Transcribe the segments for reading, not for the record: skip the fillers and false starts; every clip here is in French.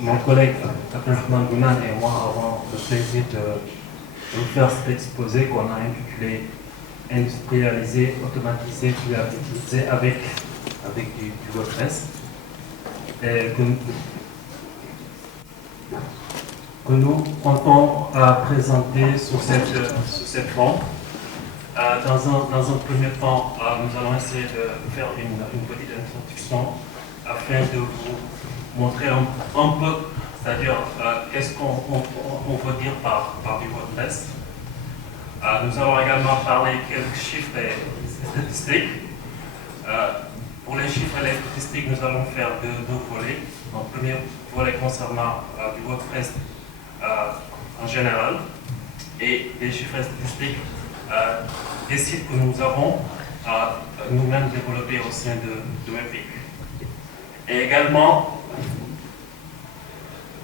mon collègue Abdelrahman Gounan et moi avons le plaisir de vous faire cet exposé qu'on a intitulé Industrialiser, automatiser, fiabiliser avec du WordPress. Et que nous comptons présenter sur cette forme. Dans un premier temps, nous allons essayer de faire une petite introduction afin de vous montrer un peu, c'est-à-dire qu'est-ce qu'on veut dire par du WordPress. Nous allons également parler quelques chiffres et statistiques. Pour les chiffres et les statistiques, nous allons faire deux volets. Donc, premier volet concernant du WordPress en général et des chiffres et statistiques des sites que nous avons nous-mêmes développés au sein de Webpick. Et également,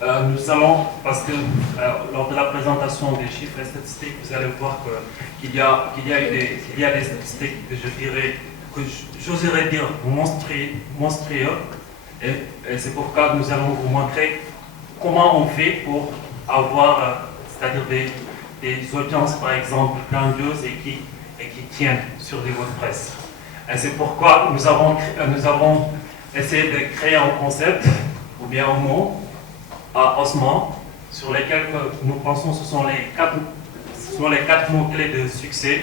nous allons, parce que lors de la présentation des chiffres et statistiques, vous allez voir qu'il y a des statistiques que je dirais, que j'oserais dire monstrueux, et c'est pourquoi nous allons vous montrer comment on fait pour avoir, c'est-à-dire des audiences par exemple grandioses et qui tiennent sur des WordPress. Et c'est pourquoi nous avons essayé de créer un concept, ou bien un mot, ossements, sur lesquels nous pensons ce sont les quatre mots-clés de succès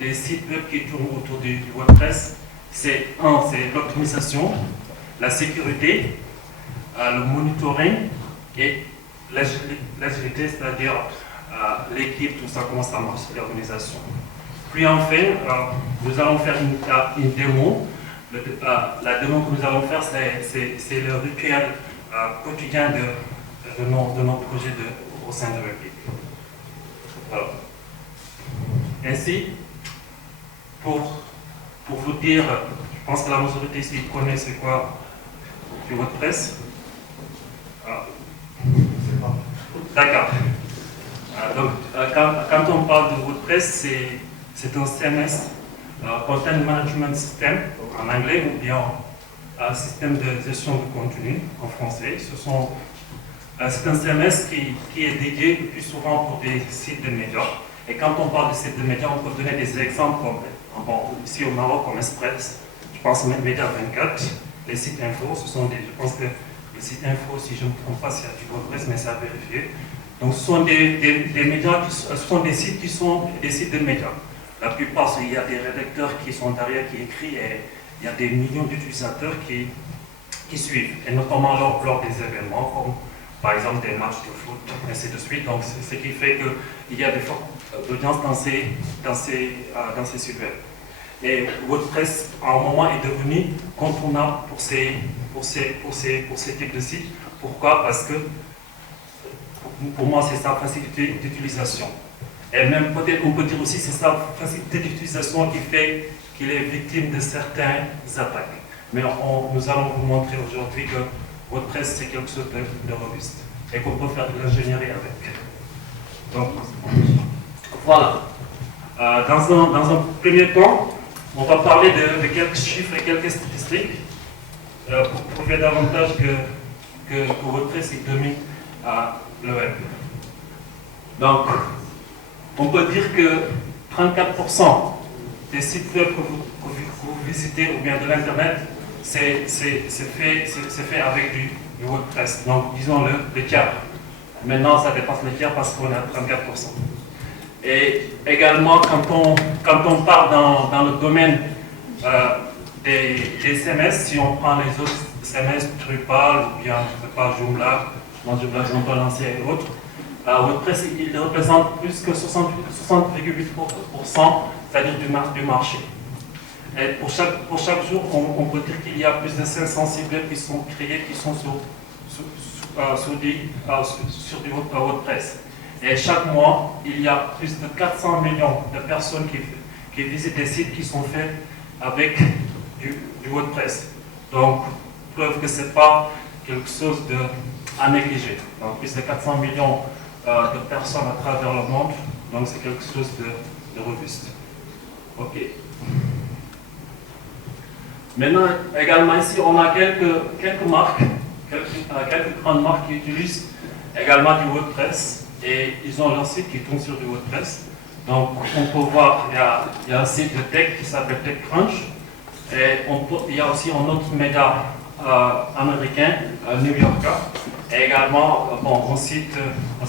des sites web qui tournent autour du WordPress. C'est l'optimisation, la sécurité, le monitoring et l'agilité, c'est-à-dire l'équipe, tout ça, comment ça marche, l'organisation. Puis enfin, nous allons faire une démo. La démo que nous allons faire, c'est le rituel quotidien de nos projets au sein de Webpick. Voilà. Ainsi, pour vous dire, je pense que la majorité ici connaît c'est quoi du WordPress. D'accord. Donc, quand on parle de WordPress, c'est un CMS, Content Management System en anglais, ou bien un système de gestion de contenu en français. C'est un CMS qui est dédié le plus souvent pour des sites de médias. Et quand on parle de sites de médias, on peut donner des exemples comme ici au Maroc, comme Express, je pense même Média 24, les sites info, je pense que les sites info, si je ne me trompe pas, c'est du WordPress, mais c'est à vérifier. Donc ce sont des médias, ce sont des sites qui sont des sites de médias. La plupart, il y a des rédacteurs qui sont derrière, qui écrivent, et il y a des millions d'utilisateurs qui suivent, et notamment lors des événements, comme par exemple des matchs de foot, et ainsi de suite. Donc c'est ce qui fait qu'il y a des fortes audiences dans ces sites web. Et WordPress, à un moment, est devenu contournable pour ces types de sites. Pourquoi? Parce que pour moi, c'est sa facilité d'utilisation. Et même peut-être on peut dire aussi c'est sa facilité d'utilisation qui fait qu'il est victime de certaines attaques. Mais nous allons vous montrer aujourd'hui que WordPress c'est quelque chose de robuste et qu'on peut faire de l'ingénierie avec. Donc voilà. Dans un premier temps, on va parler de quelques chiffres et quelques statistiques pour prouver davantage que WordPress est domine le web. Donc, on peut dire que 34% des sites web que vous visitez ou bien de l'Internet, c'est fait avec du WordPress. Donc, disons le tiers. Maintenant, ça dépasse le tiers parce qu'on est à 34%. Et également, quand on part dans le domaine des CMS, si on prend les autres CMS, Drupal ou bien, je ne sais pas, Joomla, j'entends l'ancien et autres, WordPress, il représente plus que 60,8%, c'est-à-dire du marché. Et pour chaque jour, on peut dire qu'il y a plus de 500 sites web qui sont créés, qui sont sur du WordPress. Et chaque mois, il y a plus de 400 millions de personnes qui visitent des sites qui sont faits avec du WordPress. Donc, preuve que ce n'est pas quelque chose à négliger. Donc, plus de 400 millions de personnes à travers le monde, donc c'est quelque chose de robuste. Ok. Maintenant, également ici, on a quelques marques quelques grandes marques qui utilisent également du WordPress et ils ont leur site qui tourne sur du WordPress. Donc on peut voir, il y a un site de tech qui s'appelle TechCrunch et il y a aussi un autre média américain, New Yorker, et également on cite le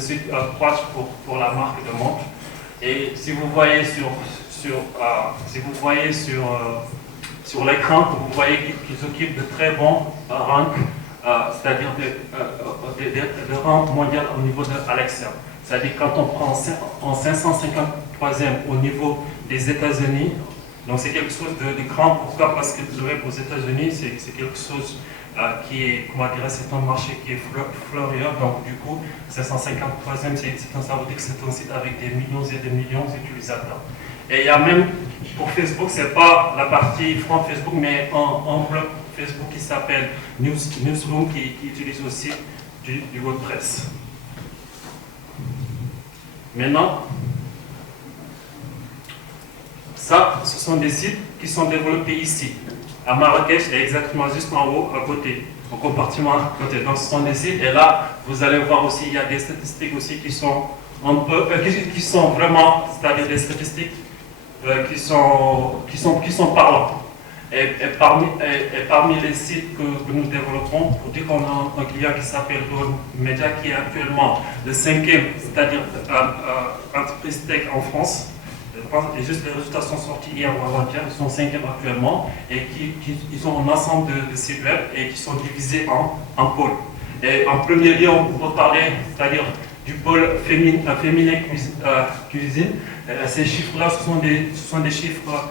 site Quatch pour la marque de montre. Et si vous voyez sur l'écran, vous voyez qu'ils occupent de très bons rangs, c'est-à-dire de rang mondial au niveau de Alexa. C'est-à-dire quand on prend en 553e au niveau des États-Unis, donc c'est quelque chose de grand. Pourquoi? Parce que le web aux États-Unis, c'est quelque chose qui est, comment dire, c'est un marché qui est florissant. Donc du coup, 553e, ça veut dire que c'est un site avec des millions et des millions d'utilisateurs. Et il y a même, pour Facebook, c'est pas la partie front Facebook, mais un blog Facebook qui s'appelle Newsroom, qui utilise aussi du WordPress. Maintenant, ça, ce sont des sites qui sont développés ici. À Marrakech, c'est exactement juste en haut, à côté, au compartiment à côté. Donc, ce sont des sites, et là, vous allez voir aussi, il y a des statistiques aussi qui sont un peu, qui sont vraiment, c'est-à-dire des statistiques qui sont parlantes. Et parmi les sites que nous développons, pour dire qu'on a un client qui s'appelle Road Media, qui est actuellement le 5e, c'est-à-dire entreprise tech en France. Et juste les résultats sont sortis hier ou avant-hier, ils sont 5e actuellement, et ils ont un ensemble de sites web et qui sont divisés en pôles. Et en premier lieu, on peut parler, c'est-à-dire du pôle féminin cuisine. Ces chiffres-là, ce sont des chiffres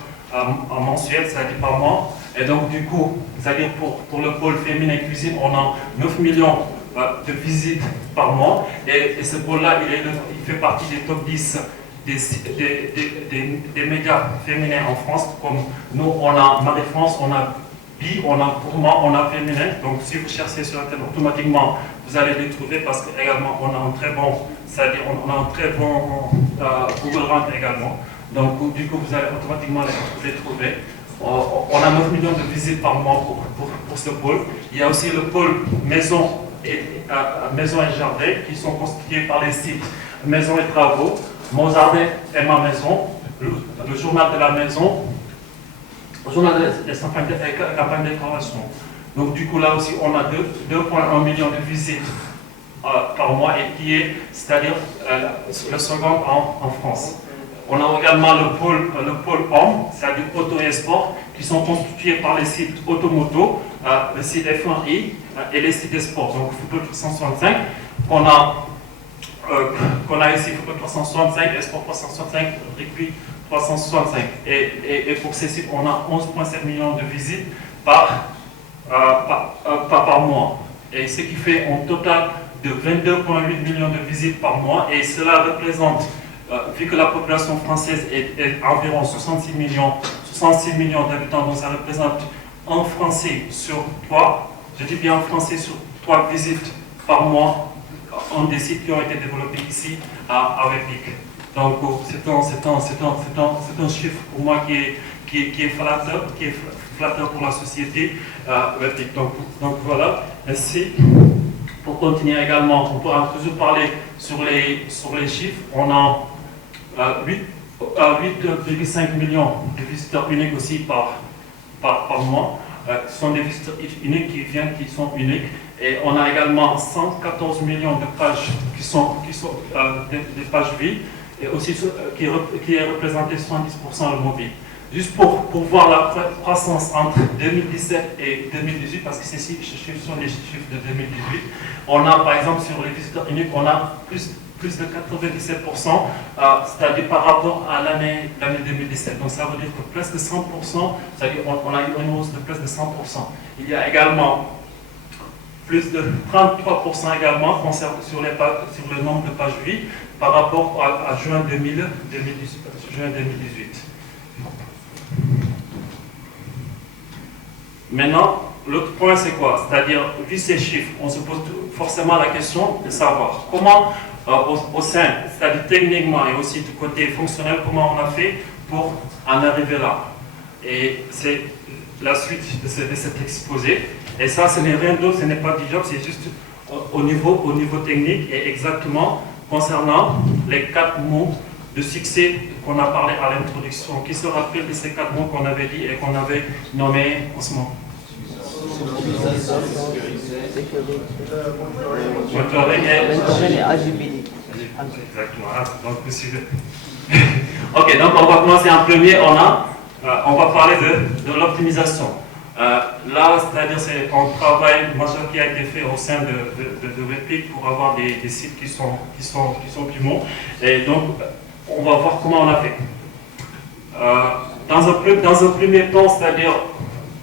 mensuels, c'est-à-dire par mois. Et donc, du coup, c'est-à-dire pour le pôle féminin cuisine, on a 9 millions de visites par mois. Et ce pôle-là, il fait partie des top 10 des médias féminins en France. Comme nous, on a Marie-France, on a Bi, on a Gourmand, on a Féminin. Donc, si vous cherchez sur Internet, automatiquement, vous allez les trouver parce qu'également, on a un très bon, c'est-à-dire on a un très bon Google Rank également. Donc, du coup, vous allez automatiquement les trouver. On a 9 millions de visites par mois pour ce pôle. Il y a aussi le pôle maison et jardin qui sont constitués par les sites Maison et Travaux, Mon Jardin et Ma Maison, le journal de la maison, le journal des campagnes de décoration. Donc, du coup, là aussi, on a 2,1 millions de visites par mois et qui est, c'est-à-dire le second en France. On a également le pôle homme, c'est-à-dire auto et sport, qui sont constitués par les sites Automoto, le site F1i et les sites de sport. Donc Football 365, qu'on a ici Football 365, Sport 365, Rugby 365. Et pour ces sites, on a 11,7 millions de visites par mois. Et ce qui fait un total de 22,8 millions de visites par mois. Et cela représente, vu que la population française est environ 66 millions d'habitants, donc ça représente un Français sur 3, je dis bien un Français sur 3 visites par mois, un des sites qui ont été développés ici à Webpick. Donc c'est un chiffre pour moi qui est flatteur pour la société Webpick. Donc voilà, ainsi. Pour continuer également, on pourra toujours parler sur les chiffres. On a 8,5 millions de visiteurs uniques aussi par mois. Ce sont des visiteurs uniques qui sont uniques. Et on a également 114 millions de pages qui sont des pages vides et aussi qui est représenté 70% le mobile. Juste pour voir la croissance entre 2017 et 2018, parce que ces chiffres sont les chiffres de 2018, on a par exemple sur les visiteurs uniques, on a plus de 97%, c'est-à-dire par rapport à l'année 2017. Donc ça veut dire que presque 100%, c'est-à-dire on a une hausse de plus de 100%. Il y a également plus de 33% également sur le nombre de pages vides par rapport à juin 2018. Maintenant, l'autre point c'est quoi? C'est-à-dire, vu ces chiffres, on se pose forcément la question de savoir comment au sein, c'est-à-dire techniquement et aussi du côté fonctionnel, comment on a fait pour en arriver là. Et la suite de cet exposé. Et ça, ce n'est rien d'autre, ce n'est pas du job, c'est juste au niveau technique et exactement concernant les 4 mots de succès qu'on a parlé à l'introduction. Qui se rappelle de ces 4 mots qu'on avait dit et qu'on avait nommés en ce moment? Monitoring et agilité. Exactement. Donc, ok, donc on va commencer en premier. On va parler de l'optimisation. Là, c'est-à-dire c'est un travail majeur qui a été fait au sein de Webpick pour avoir des sites qui sont optimaux. Et donc, on va voir comment on a fait. Dans un premier temps, c'est-à-dire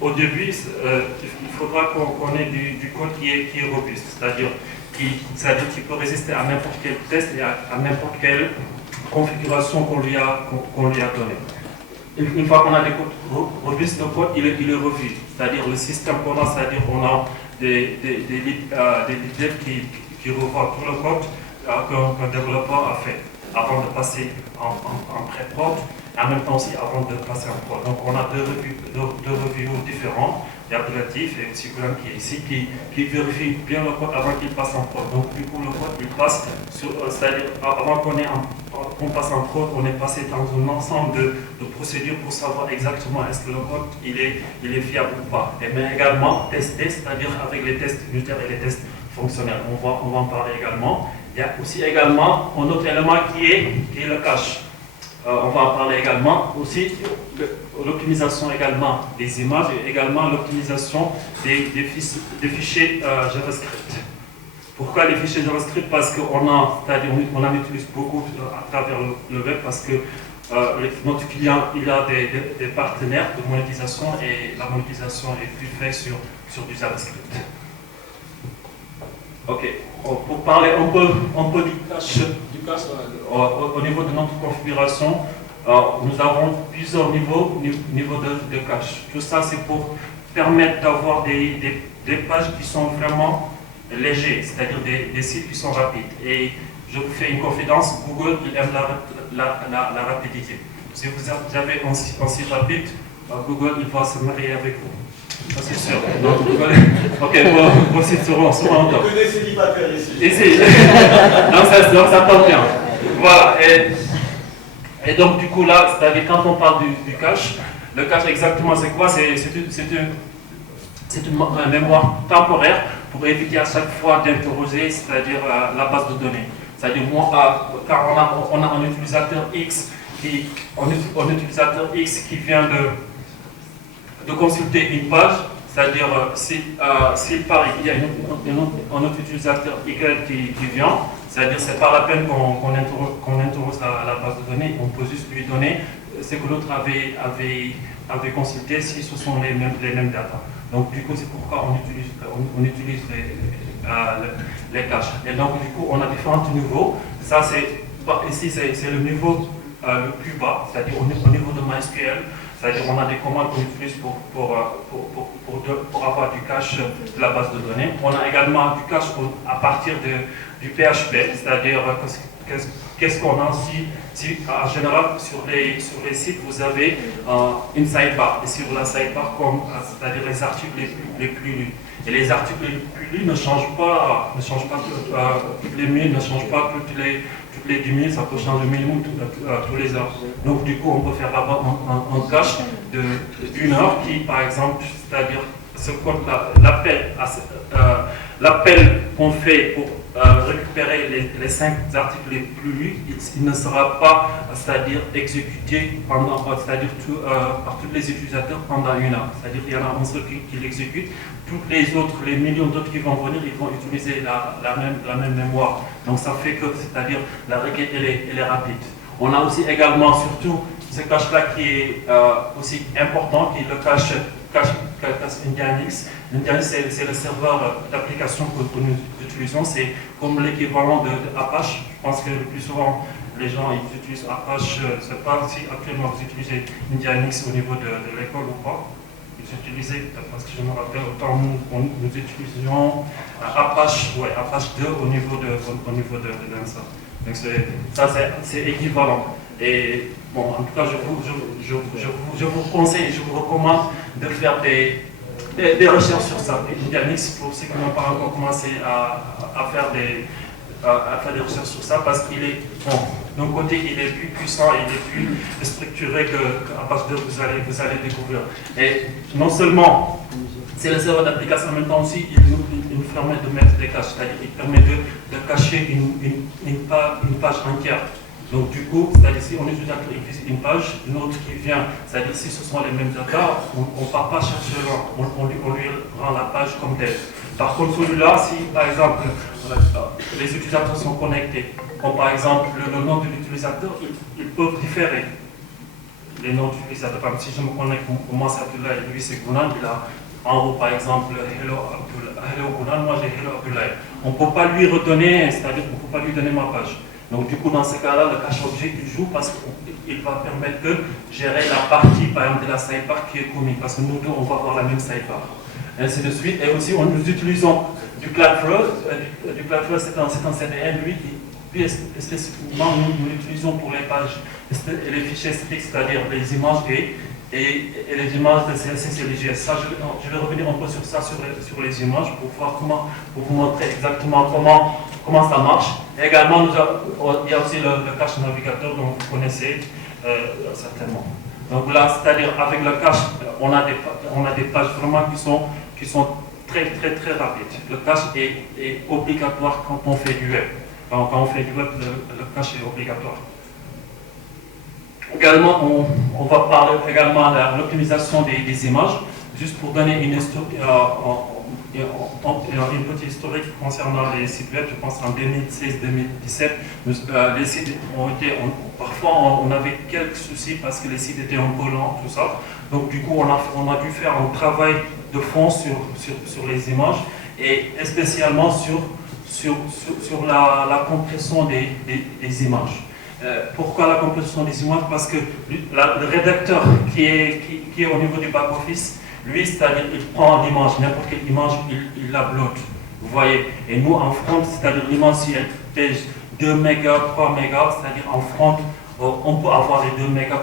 au début, il faudra qu'on ait du code qui est robuste, c'est-à-dire qui peut résister à n'importe quel test et à n'importe quelle configuration qu'on lui a donnée. Une fois qu'on a des codes robustes, le code il est revu, c'est-à-dire le système qu'on a, c'est-à-dire on a des lead devs qui revoient tout le code qu'un développeur a fait avant de passer en pré-prod, et en même temps aussi avant de passer en prod. Donc on a deux revues différents. Il y a Relatif et aussi Goulam qui est ici, qui vérifie bien le code avant qu'il passe en prod. Donc du coup le code il passe, c'est-à-dire avant qu'on passe en prod, on est passé dans un ensemble de procédures pour savoir exactement est-ce que le code il est fiable ou pas. Et mais également tester, c'est-à-dire avec les tests unitaires et les tests fonctionnels. On va en parler également. Il y a aussi également un autre élément qui est le cache. On va en parler également. Aussi l'optimisation également des images et également l'optimisation des fichiers JavaScript. Pourquoi les fichiers JavaScript? Parce qu'on en utilise beaucoup à travers le web parce que notre client il a des partenaires de monétisation et la monétisation est plus faite sur du JavaScript. Ok, pour parler un peu du cache au niveau de notre configuration, nous avons plusieurs niveaux de cache. Tout ça c'est pour permettre d'avoir des pages qui sont vraiment légers, c'est-à-dire des sites qui sont rapides. Et je vous fais une confidence, Google il aime la rapidité. Si vous avez un site rapide, Google il va se marier avec vous. Ça c'est sûr. Donc, ok, vos sites seront en top. Vous connaissez célibataire ici. Ici. donc ça tombe bien. Voilà. Et donc du coup là, c'est-à-dire quand on parle du cache, le cache exactement c'est quoi? C'est une mémoire temporaire pour éviter à chaque fois d'interroger, c'est-à-dire la base de données. C'est-à-dire car on a un utilisateur X qui vient de consulter une page, c'est-à-dire s'il part, il y a un autre utilisateur Y qui vient, c'est-à-dire c'est pas la peine qu'on interroge la base de données, on peut juste lui donner ce que l'autre avait consulté si ce sont les mêmes datas. Donc du coup c'est pourquoi on utilise les caches. Et donc du coup on a différents niveaux. Ça ici c'est le niveau le plus bas, c'est-à-dire au niveau de MySQL. C'est-à-dire on a des commandes qu'on utilise pour avoir du cache de la base de données. On a également du cache à partir du PHP, c'est-à-dire qu'est-ce qu'on a si en général sur les sites vous avez une sidebar. Et sur la sidebar, c'est-à-dire les articles les plus lus. Et les articles les plus lus ne changent pas toutes les minutes, ne changent pas toutes les 10 minutes, ça peut changer minimum tous les heures. Donc du coup, on peut faire là-bas un cache d'une heure qui, par exemple, c'est-à-dire ce code-là, l'appel qu'on fait pour récupérer les 5 articles les plus lus, il ne sera pas, c'est-à-dire exécuté par tous les utilisateurs pendant une heure. C'est-à-dire qu'il y en a un seul qui l'exécute. Toutes les autres, les millions d'autres qui vont venir, ils vont utiliser la même mémoire. Donc ça fait que, c'est-à-dire, la requête, elle est rapide. On a aussi également, surtout, ce cache-là qui est aussi important, qui est le cache Nginx. Nginx, c'est le serveur d'application que nous utilisons. C'est comme l'équivalent de Apache. Je pense que le plus souvent, les gens ils utilisent Apache. Je ne sais pas si actuellement vous utilisez Nginx au niveau de l'école ou pas. Utiliser, parce que je me rappelle, autant nous utilisions Apache 2 au niveau de l'INSA. Donc ça c'est équivalent. Et bon, en tout cas, je vous conseille, je vous recommande de faire des recherches sur ça. Nginx, pour ceux qui n'ont pas encore commencé à faire des recherches sur ça, parce qu'il est, bon, d'un côté, il est plus puissant, il est plus structuré qu'à Apache 2, vous allez découvrir. Et non seulement c'est le serveur d'application, en même temps aussi, il nous permet de mettre des caches, c'est-à-dire il permet de cacher une page entière. Donc du coup, c'est-à-dire si on utilisateur existe une page, une autre qui vient, c'est-à-dire si ce sont les mêmes data, on ne part pas chercher loin, on lui rend la page comme telle. Par contre, celui-là, si par exemple les utilisateurs sont connectés, comme par exemple le nom de l'utilisateur, ils peuvent différer. Les noms d'utilisateurs, par exemple, si je me connecte, moi c'est Abdullah et lui c'est Gounan, il a en haut par exemple Hello Gounan, moi j'ai Hello Abdullah. On ne peut pas lui redonner, c'est-à-dire qu'on ne peut pas lui donner ma page. Donc du coup, dans ce cas-là, le cache objet il joue parce qu'il va permettre de gérer la partie, par exemple, de la sidebar qui est commune, parce que nous deux, on va avoir la même sidebar. Et ainsi de suite. Et aussi, nous utilisons du Cloudflare. Du Cloudflare, c'est un CDN, lui, spécifiquement, nous l'utilisons pour les pages, les fichiers statiques, c'est-à-dire les images et les images de CSS et LGS. Ça, je vais revenir un peu sur ça, sur les images, pour voir pour vous montrer exactement comment ça marche. Et également, il y a aussi le cache navigateur dont vous connaissez certainement. Donc là, c'est-à-dire avec le cache, on a des pages vraiment qui sont très rapides. Le cache est obligatoire quand on fait du web. Quand on fait du web, le cache est obligatoire. Également, on va parler également de l'optimisation des images, juste pour donner une petite historique concernant les sites web. Je pense qu'en 2016-2017, les sites ont été, parfois on avait quelques soucis parce que les sites étaient un peu lents, tout ça. Donc du coup, on a dû faire un travail de fond sur les images et spécialement sur la compression des images. Pourquoi la compression des images? Parce que le rédacteur qui est au niveau du back-office, lui, c'est-à-dire il prend l'image, n'importe quelle image, il la bloque. Vous voyez? Et nous, en front, c'est-à-dire l'image, si elle pèse 2 mégas, 3 mégas, c'est-à-dire en front, on peut avoir les 2 mégas,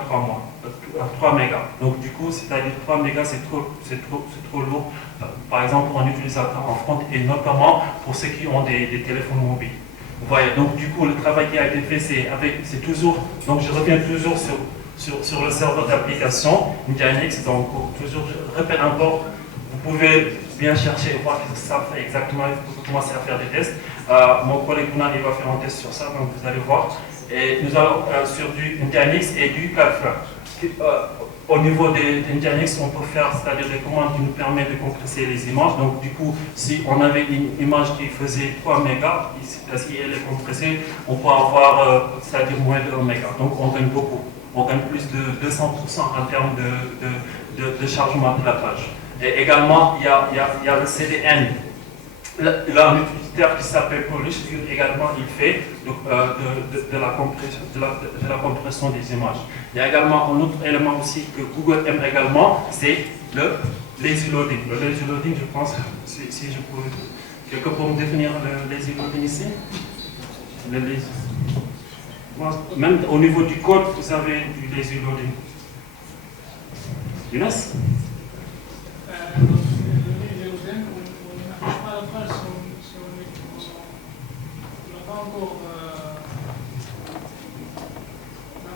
3 mégas. Donc du coup, c'est-à-dire 3 mégas, c'est trop lourd, par exemple pour un utilisateur en front, et notamment pour ceux qui ont des téléphones mobiles. Vous voyez, donc du coup, le travail qui a été fait, c'est toujours, donc je reviens toujours sur le serveur d'application, Nginx, donc toujours, je répète encore, vous pouvez bien chercher et voir ce que ça fait exactement, il faut commencer à faire des tests. Mon collègue Gounan, il va faire un test sur ça, donc vous allez voir. Et nous allons sur du Nginx et du Cloudflare. Au niveau des Nginx, on peut faire, c'est-à-dire des commandes qui nous permettent de compresser les images. Donc du coup, si on avait une image qui faisait 3 mégas, si elle est compressée, on peut avoir, c'est-à-dire moins de 1 méga. Donc on gagne beaucoup. On gagne plus de 200% en termes de chargement de la page. Et également, il y a le CDN. Il a un utilisateur qui s'appelle Polish, également il fait de la compression des images. Il y a également un autre élément aussi que Google aime également, c'est le lazy loading. Le lazy loading, je pense, si je peux, quelqu'un peut me définir le lazy loading ici? Le lazy. Même au niveau du code, vous avez du lazy loading. Younes?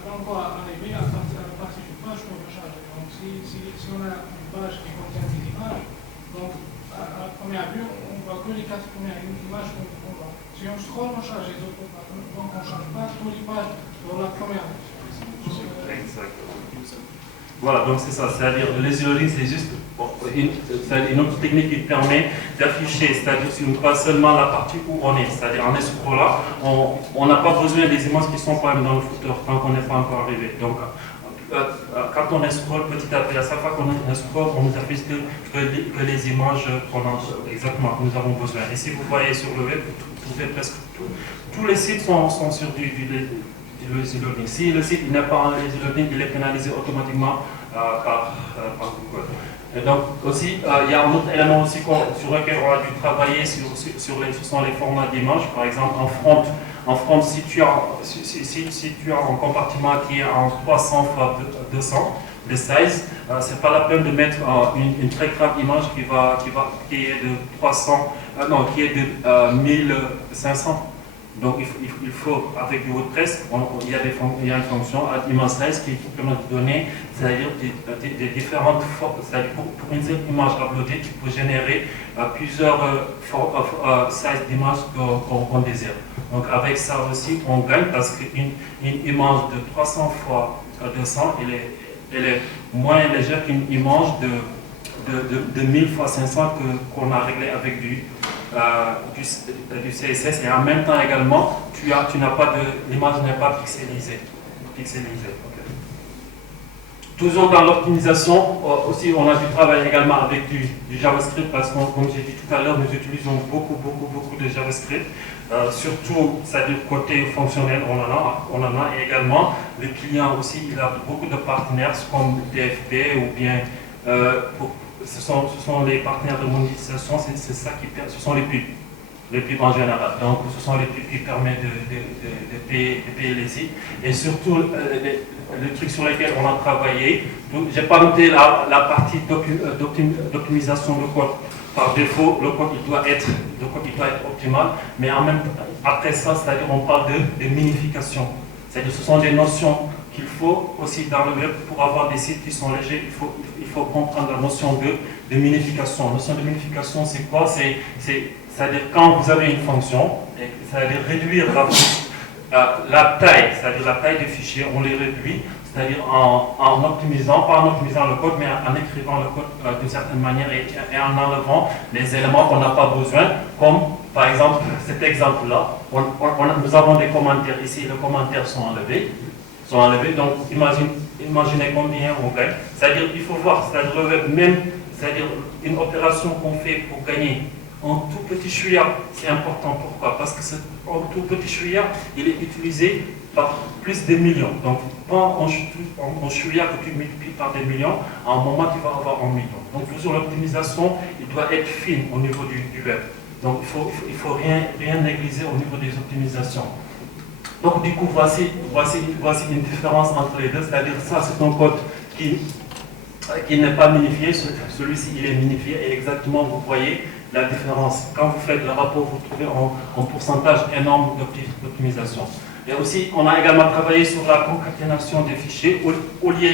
Encore arrivé à la partie du page qu'on va charger. Donc si on a une page qui contient 10 images, donc à première vue, on voit que les 4 premières images qu'on voit. Si on scroll, on charge les autres pages. Donc on ne charge pas toutes les pages dans la première vue. Exactement. Voilà, donc c'est ça, c'est-à-dire le lazy loading, c'est juste une autre technique qui permet d'afficher, c'est-à-dire si on voit seulement la partie où on est, c'est-à-dire en scrollant, on n'a pas besoin des images qui sont pas dans le footer tant qu'on n'est pas encore arrivé. Donc, quand on scroll petit à petit, à chaque fois qu'on scroll, on nous affiche que les images exactement que nous avons besoin. Et si vous voyez sur le web, vous trouvez presque tous les sites sont sur du lazy loading. Si le site n'est pas en lazy loading, il est pénalisé automatiquement par Google. Et donc aussi, il y a un autre élément aussi sur lequel on a dû travailler ce sont les formats d'images. Par exemple, en En France, si tu as un compartiment qui est en 300 x 200 de size, c'est pas la peine de mettre une très grande image qui est de 300, non, qui est de 1500. Donc il faut avec du WordPress, il y a une fonction image size qui permet de donner, c'est-à-dire des différentes formes, c'est-à-dire pour une seule image uploadée, tu peux générer plusieurs sizes d'images qu'on désire. Donc avec ça aussi, on gagne parce qu'une image de 300 x 200, elle est moins légère qu'une image de 1000 x 500 qu'on a réglé avec du CSS, et en même temps également, l'image n'est pas pixelisée. Okay. Toujours dans l'optimisation, aussi on a du travail également avec du JavaScript parce que comme j'ai dit tout à l'heure, nous utilisons beaucoup de JavaScript. Surtout, c'est-à-dire côté fonctionnel, on en a, et également le client aussi, il a beaucoup de partenaires comme DFB ou bien ce sont les partenaires de monétisation, ce sont les pubs en général. Donc ce sont les pubs qui permettent de payer les sites. Et surtout, le truc sur lequel on a travaillé, j'ai pas noté la partie d'optimisation de code. Par défaut, le code il doit être optimal, mais en même temps, après ça, c'est-à-dire on parle de minification. C'est-à-dire ce sont des notions qu'il faut aussi dans le web pour avoir des sites qui sont légers. Il faut comprendre la notion de minification. La notion de minification, c'est quoi? C'est-à-dire quand vous avez une fonction, c'est-à-dire réduire la taille, c'est-à-dire la taille des fichiers, on les réduit, c'est-à-dire en optimisant, pas en optimisant le code, mais en écrivant le code d'une certaine manière et en enlevant les éléments qu'on n'a pas besoin, comme par exemple cet exemple-là. Nous avons des commentaires ici, les commentaires sont enlevés, donc imaginez combien on gagne. C'est-à-dire il faut voir, c'est-à-dire le web même, c'est-à-dire une opération qu'on fait pour gagner en tout petit chouïa, c'est important. Pourquoi? Parce que ce tout petit chouïa, il est utilisé par plus de millions. Donc, quand on chouïa que tu multiplies par des millions, à un moment, tu vas avoir 1 million. Donc, toujours l'optimisation, il doit être fine au niveau du web. Donc, il faut rien négliger au niveau des optimisations. Donc, du coup, voici une différence entre les deux. C'est-à-dire, ça, c'est un code qui n'est pas minifié. Celui-ci, il est minifié. Et exactement, vous voyez la différence. Quand vous faites le rapport, vous trouvez un pourcentage énorme d'optimisation. Et aussi, on a également travaillé sur la concaténation des fichiers. Au lieu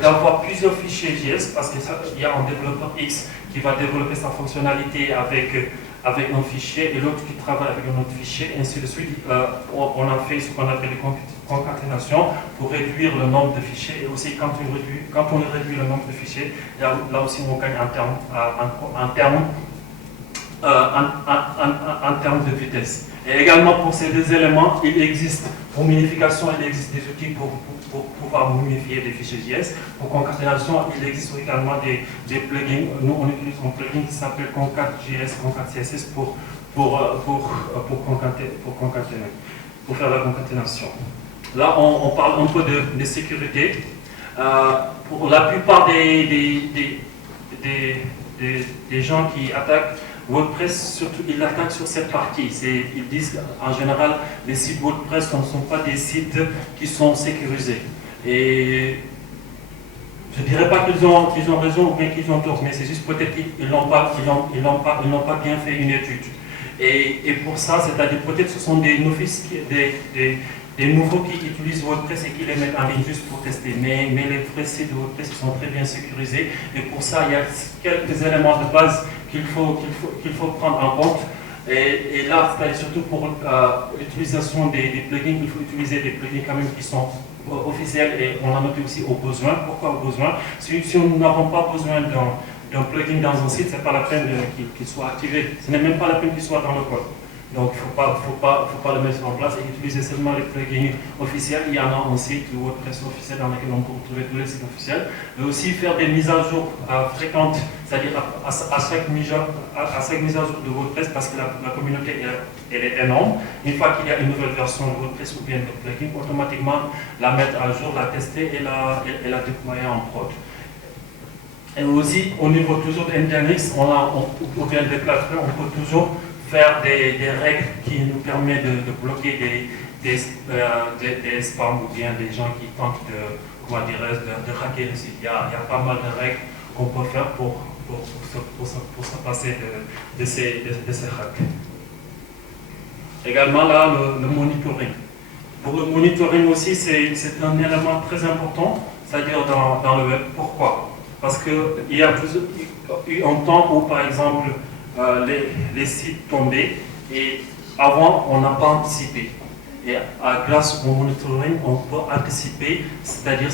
d'avoir plusieurs fichiers JS, parce qu'il y a un développeur X qui va développer sa fonctionnalité avec un fichier et l'autre qui travaille avec un autre fichier, et ainsi de suite. On a fait ce qu'on appelle les concaténations pour réduire le nombre de fichiers. Et aussi, quand on réduit le nombre de fichiers, là aussi, on gagne en termes de vitesse. Et également pour ces deux éléments, il existe, pour minification, il existe des outils pour pouvoir minifier des fichiers JS. Pour concaténation, il existe également des plugins. Nous, on utilise un plugin qui s'appelle Concat.js, Concat.css pour concaténer, pour faire la concaténation. Là, on parle un peu de sécurité. Pour la plupart des gens qui attaquent WordPress, surtout, ils l'attaquent sur cette partie. Ils disent en général, les sites WordPress ne sont pas des sites qui sont sécurisés. Et je ne dirais pas qu'ils ont raison ou bien qu'ils ont tort, mais c'est juste peut-être qu'ils n'ont pas bien fait une étude. Et pour ça, c'est-à-dire peut-être ce sont des novices, des nouveaux qui utilisent WordPress et qui les mettent en ligne juste pour tester. Mais les vrais sites de WordPress sont très bien sécurisés. Et pour ça, il y a quelques éléments de base qu'il faut prendre en compte. Et là, c'est surtout pour l'utilisation des plugins, il faut utiliser des plugins quand même qui sont officiels, et on a noté aussi au besoin. Pourquoi au besoin? Si nous n'avons pas besoin d'un plugin dans un site, ce n'est pas la peine qu'il soit activé. Ce n'est même pas la peine qu'il soit dans le code. Donc il ne faut pas le mettre en place et utiliser seulement les plugins officiels. Il y en a un site WordPress officiel dans lequel on peut retrouver tous les sites officiels. Mais aussi faire des mises à jour fréquentes, c'est-à-dire à chaque mise à jour de WordPress, parce que la communauté elle est énorme. Une fois qu'il y a une nouvelle version de WordPress ou bien de plugin, automatiquement la mettre à jour, la tester et la déployer en prod. Et aussi, au niveau toujours d'Nginx, ou bien des plateformes, on peut toujours faire des règles qui nous permettent de bloquer des spams ou bien des gens qui tentent de hacker le site. Il y a pas mal de règles qu'on peut faire pour se passer de ces hacks. Également là, le monitoring. Pour le monitoring aussi, c'est un élément très important, c'est-à-dire dans le web. Pourquoi? Parce qu'il y a eu un temps où, par exemple, les sites tombaient et avant, on n'a pas anticipé. Et grâce au monitoring, on peut anticiper, c'est-à-dire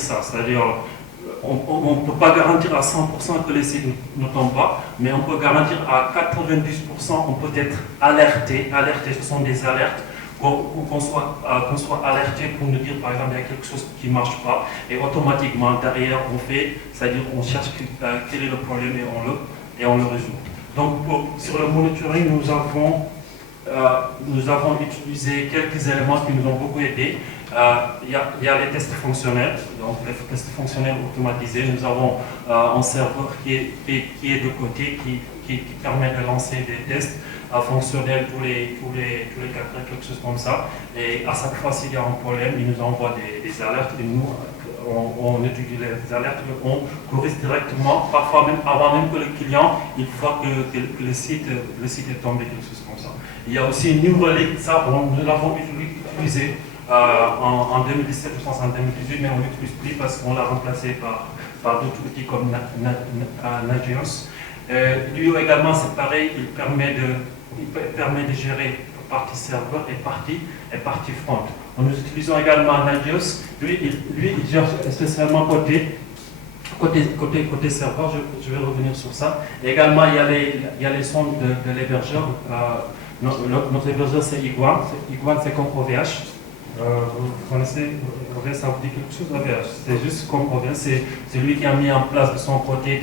on ne peut pas garantir à 100% que les sites ne tombent pas, mais on peut garantir à 90%, on peut être alerté. Ce sont des alertes, qu'on soit alerté pour nous dire, par exemple, il y a quelque chose qui ne marche pas, et automatiquement, derrière, c'est-à-dire on cherche quel est le problème et on le résout. Donc, sur le monitoring, nous avons utilisé quelques éléments qui nous ont beaucoup aidés. Il y a les tests fonctionnels, donc les tests fonctionnels automatisés. Nous avons un serveur qui est de côté, qui permet de lancer des tests fonctionnels tous les 4 heures, quelque chose comme ça. Et à chaque fois, s'il y a un problème, il nous envoie des alertes et nous, on étudie les alertes, on corrige directement, parfois même avant même que le client il voit que le site est tombé, quelque chose comme ça. Il y a aussi New Relic, ça nous l'avons utilisé en 2017, je pense en 2018, mais on ne l'utilise plus parce qu'on l'a remplacé par d'autres outils comme Nagios. Lui également, c'est pareil, il permet de gérer partie serveur et partie front. Nous utilisons également Nagios. Lui, il gère spécialement côté serveur, je vais revenir sur ça. Et également, il y a les sondes de l'hébergeur. Notre hébergeur, c'est Iguan. Iguan, c'est comme OVH. Vous connaissez OVH, ça vous dit quelque chose? OVH, c'est juste comme OVH, c'est lui qui a mis en place de son côté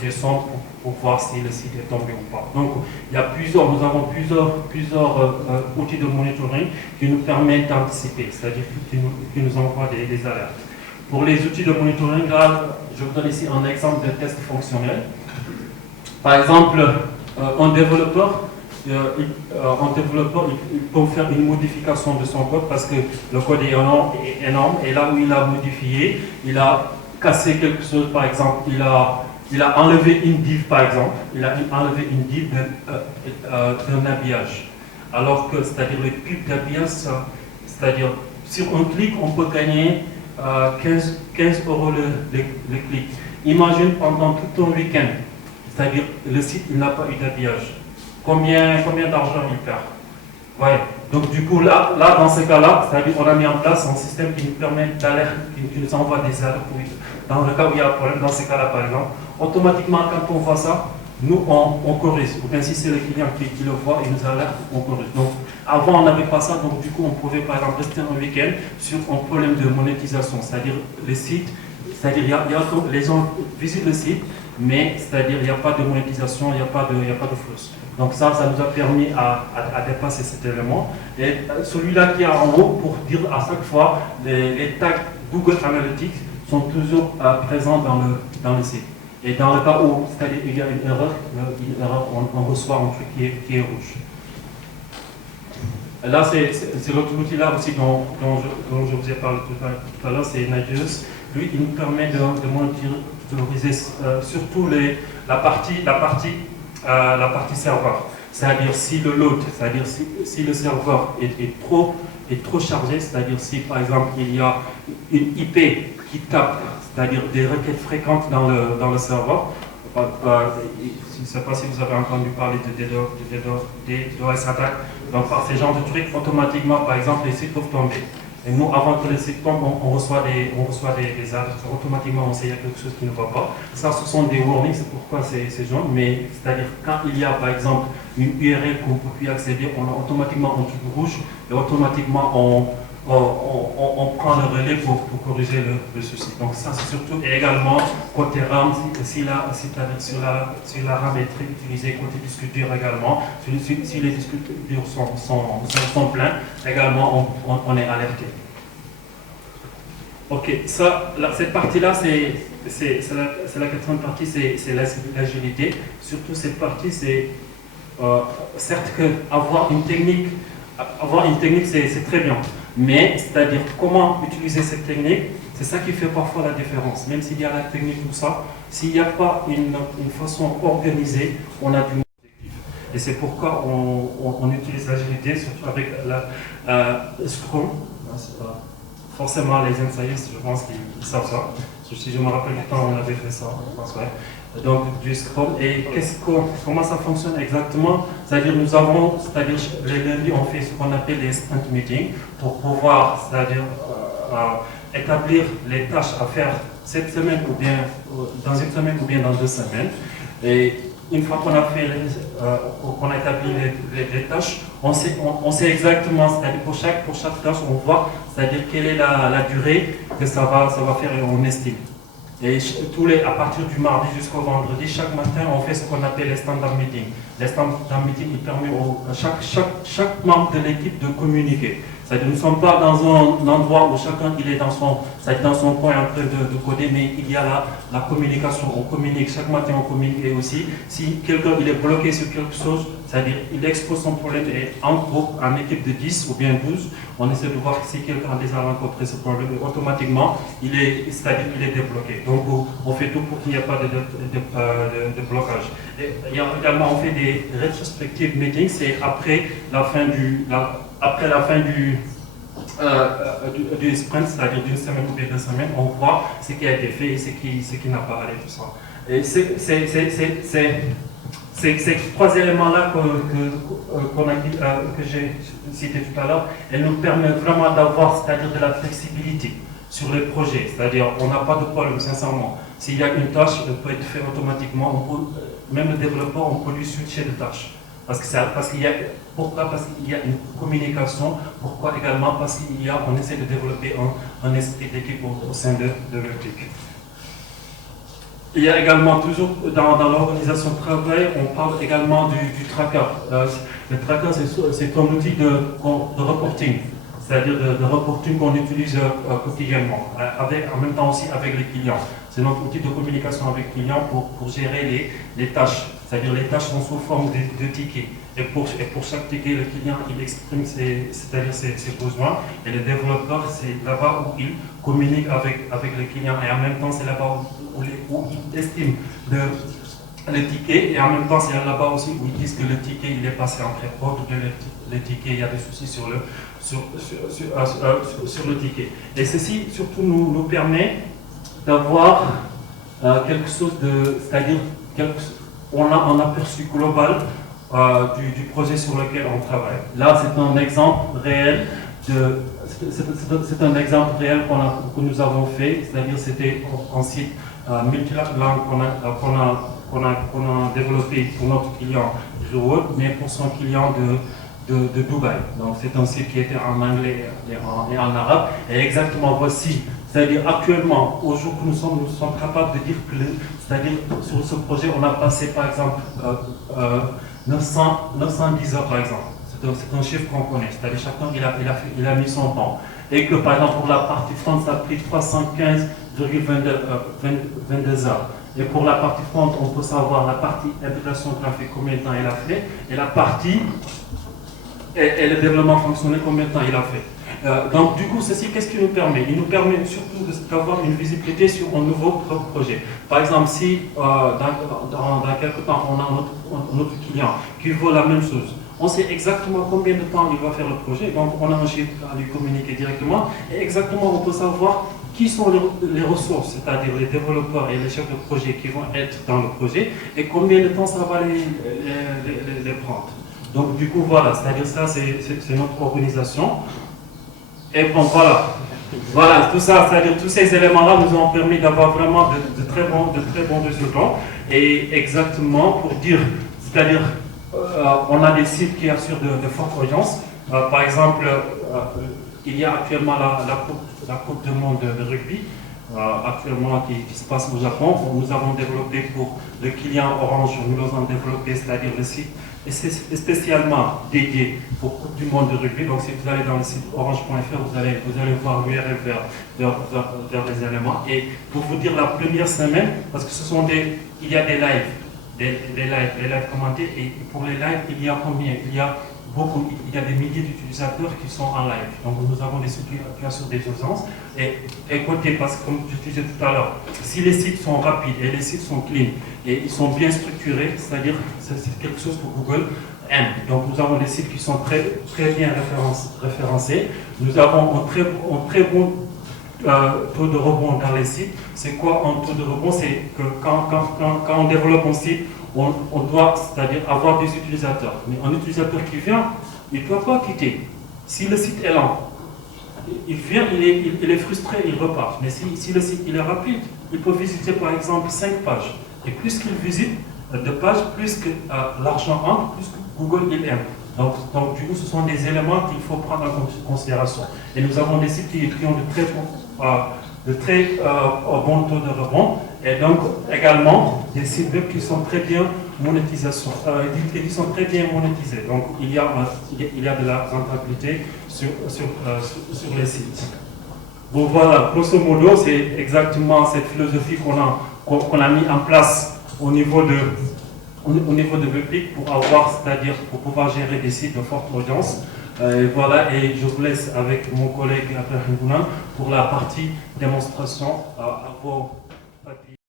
des sondes pour voir si le site est tombé ou pas. Donc, nous avons plusieurs outils de monitoring qui nous permettent d'anticiper, c'est-à-dire qui nous envoient des alertes. Pour les outils de monitoring, là, je vous donne ici un exemple de test fonctionnel. Par exemple, un développeur, il peut faire une modification de son code parce que le code est énorme et là où il a modifié, il a cassé quelque chose, par exemple, il a enlevé une div, par exemple, il a enlevé une div d'un habillage. Alors que, c'est-à-dire le cube d'habillage, c'est-à-dire sur un clic, on peut gagner 15 € le clic. Imagine pendant tout un week-end, c'est-à-dire le site n'a pas eu d'habillage. Combien d'argent il perd? Ouais. Donc du coup, là dans ce cas-là, c'est-à-dire qu'on a mis en place un système qui nous permet d'alerter, qui nous envoie des alertes. Dans le cas où il y a un problème, dans ce cas-là par exemple, automatiquement quand on voit ça, nous on corrige. Ou bien si c'est le client qui le voit, il nous alerte, on corrige. Donc avant on n'avait pas ça, donc du coup on pouvait par exemple rester un week-end sur un problème de monétisation, c'est-à-dire les sites, c'est-à-dire les gens visitent le site, mais c'est-à-dire il n'y a pas de monétisation, il n'y a pas de flux. Donc ça nous a permis à dépasser cet élément. Et celui-là qui est en haut, pour dire à chaque fois, les tags Google Analytics sont toujours présents dans le site. Et dans le cas où c'est-à-dire il y a une erreur, on reçoit un truc qui est rouge. Là, c'est l'autre outil là aussi dont je vous ai parlé tout à l'heure, c'est Nagios. Lui, il nous permet de monitoriser surtout la partie serveur. C'est-à-dire si le load, c'est-à-dire si le serveur est trop chargé, c'est-à-dire si par exemple il y a une IP qui tape, c'est-à-dire des requêtes fréquentes dans le serveur. Je ne sais pas si vous avez entendu parler de DDoS attaque. Donc par ces genres de trucs, automatiquement, par exemple, les sites peuvent tomber. Et nous, avant que les sites tombent, on reçoit des alertes. Automatiquement, on sait qu'il y a quelque chose qui ne va pas. Ça, ce sont des warnings, c'est pourquoi c'est jaune. Mais c'est-à-dire, quand il y a, par exemple, une URL qu'on ne peut plus accéder, on a automatiquement un truc rouge et automatiquement, on prend le relais pour corriger le souci. Donc ça, c'est surtout, et également, côté RAM, si la RAM est très utilisée, côté disque dur également, si les disques durs sont pleins, également, on est alerté. Ok, cette partie-là, c'est la quatrième partie, c'est l'agilité. Surtout cette partie, c'est certes que avoir une technique c'est très bien, mais c'est-à-dire comment utiliser cette technique, c'est ça qui fait parfois la différence. Même s'il y a la technique, tout ça, s'il n'y a pas une façon organisée, on a du mal. Et c'est pourquoi on utilise l'agilité, surtout avec la Scrum. Forcément, les ensayistes, je pense qu'ils savent ça. Si je me rappelle du temps, on avait fait ça, je pense, ouais. Donc, du Scrum. Et comment ça fonctionne exactement? C'est-à-dire, les lundis, on fait ce qu'on appelle les sprint meetings pour pouvoir, c'est-à-dire, établir les tâches à faire cette semaine ou bien dans une semaine ou bien dans 2 semaines. Et une fois qu'on a établi les tâches, on sait exactement, c'est-à-dire pour chaque tâche, on voit, c'est-à-dire quelle est la durée que ça va faire et on estime. Et à partir du mardi jusqu'au vendredi, chaque matin, on fait ce qu'on appelle les stand-up meetings. Les stand-up meetings, ils permettent à chaque membre de l'équipe de communiquer. C'est-à-dire, nous ne sommes pas dans un endroit où chacun il est dans son coin en train de coder, mais il y a la communication. On communique, chaque matin on communique. Et aussi, si quelqu'un il est bloqué sur quelque chose, c'est-à-dire il expose son problème et en groupe, en équipe de 10 ou bien 12, on essaie de voir si quelqu'un a déjà rencontré ce problème et automatiquement il est débloqué. Donc on fait tout pour qu'il n'y ait pas de blocage. Et également on fait des rétrospectives meetings, c'est après la fin du sprint, c'est-à-dire d'une semaine ou bien 2 semaines, on voit ce qui a été fait et ce qui n'a pas allé, tout ça. Et ces 3 éléments-là que j'ai cités tout à l'heure, elles nous permettent vraiment d'avoir, c'est-à-dire de la flexibilité sur les projets. C'est-à-dire, on n'a pas de problème, sincèrement. S'il y a une tâche, elle peut être faite automatiquement. Même le développeur, on peut lui switcher de tâche. Pourquoi? Parce qu'il y a une communication. Pourquoi également? Parce qu'on essaie de développer un esprit d'équipe au sein de l'équipe. Il y a également, toujours dans l'organisation de travail, on parle également du tracker. Le tracker, c'est un outil de reporting, c'est-à-dire de reporting qu'on utilise quotidiennement, en même temps aussi avec les clients. C'est notre outil de communication avec les clients pour gérer les tâches. C'est-à-dire les tâches sont sous forme de tickets. Et pour chaque ticket, le client il exprime ses besoins. Et le développeur, c'est là-bas où il communique avec le client. Et en même temps, c'est là-bas où il estime le ticket. Et en même temps, c'est là-bas aussi où ils disent que le ticket il est passé en pré-prod ou que le ticket, il y a des soucis sur le ticket. Et ceci, surtout, nous permet d'avoir quelque chose c'est-à-dire on a un aperçu global du projet sur lequel on travaille. Là, c'est un exemple réel que nous avons fait, c'est-à-dire c'était un site multilangue qu'on a développé pour notre client Rewood, mais pour son client de Dubaï. Donc c'est un site qui était en anglais et en arabe. Et exactement voici. C'est-à-dire actuellement, au jour que nous sommes capables de dire que, c'est-à-dire sur ce projet, on a passé par exemple 910 heures par exemple. C'est un chiffre qu'on connaît. C'est-à-dire chacun il a mis son temps. Et que par exemple pour la partie front, ça a pris 315,22 heures. Et pour la partie front, on peut savoir la partie intégration graphique, combien de temps il a fait, et la partie et le développement fonctionnel, combien de temps il a fait. Donc du coup, ceci, qu'est-ce qu'il nous permet? Il nous permet surtout d'avoir une visibilité sur un nouveau projet. Par exemple, si dans quelques temps, on a notre client qui veut la même chose, on sait exactement combien de temps il va faire le projet, donc on a un chiffre à lui communiquer directement, et exactement on peut savoir qui sont les ressources, c'est-à-dire les développeurs et les chefs de projet qui vont être dans le projet, et combien de temps ça va les prendre. Donc du coup, voilà, c'est-à-dire ça, c'est notre organisation. Et bon, voilà, tout ça, c'est-à-dire tous ces éléments-là nous ont permis d'avoir vraiment de très bons résultats. Et exactement pour dire, c'est-à-dire, on a des sites qui assurent de fortes audiences. Par exemple, il y a actuellement la Coupe du monde de rugby, actuellement qui se passe au Japon. Nous avons développé pour le client Orange, nous avons développé, c'est-à-dire le site spécialement dédié pour Coupe du monde de rugby. Donc si vous allez dans le site orange.fr, vous allez voir l'URL vers les éléments. Et pour vous dire la première semaine, parce que il y a des lives lives commentés. Et pour les lives, il y a combien? Il y a beaucoup, il y a des milliers d'utilisateurs qui sont en live. Donc nous avons des situations d'urgence. Et écoutez, parce que comme je disais tout à l'heure, si les sites sont rapides et les sites sont clean et ils sont bien structurés, c'est-à-dire c'est quelque chose que Google aime. Donc nous avons des sites qui sont très bien référencés. Nous avons un très bon taux de rebond dans les sites. C'est quoi un taux de rebond? C'est que quand on développe un site, on doit, c'est-à-dire avoir des utilisateurs. Mais un utilisateur qui vient, il ne doit pas quitter. Si le site est lent, il vient, il est frustré, il repart. Mais si le site il est rapide, il peut visiter par exemple 5 pages. Et plus qu'il visite de pages, plus que l'argent entre, plus que Google il aime. Donc du coup, ce sont des éléments qu'il faut prendre en considération. Et nous avons des sites qui ont de très bons taux de rebond. Et donc également des sites web qui sont très bien qui sont très bien monétisés. Donc il y a de la rentabilité sur les sites. Donc voilà, grosso modo, c'est exactement cette philosophie qu'on a mis en place au niveau de Webflix pour avoir, c'est-à-dire pour pouvoir gérer des sites de forte audience. Voilà, et je vous laisse avec mon collègue Abdelrahim Bounan pour la partie démonstration à vos papiers.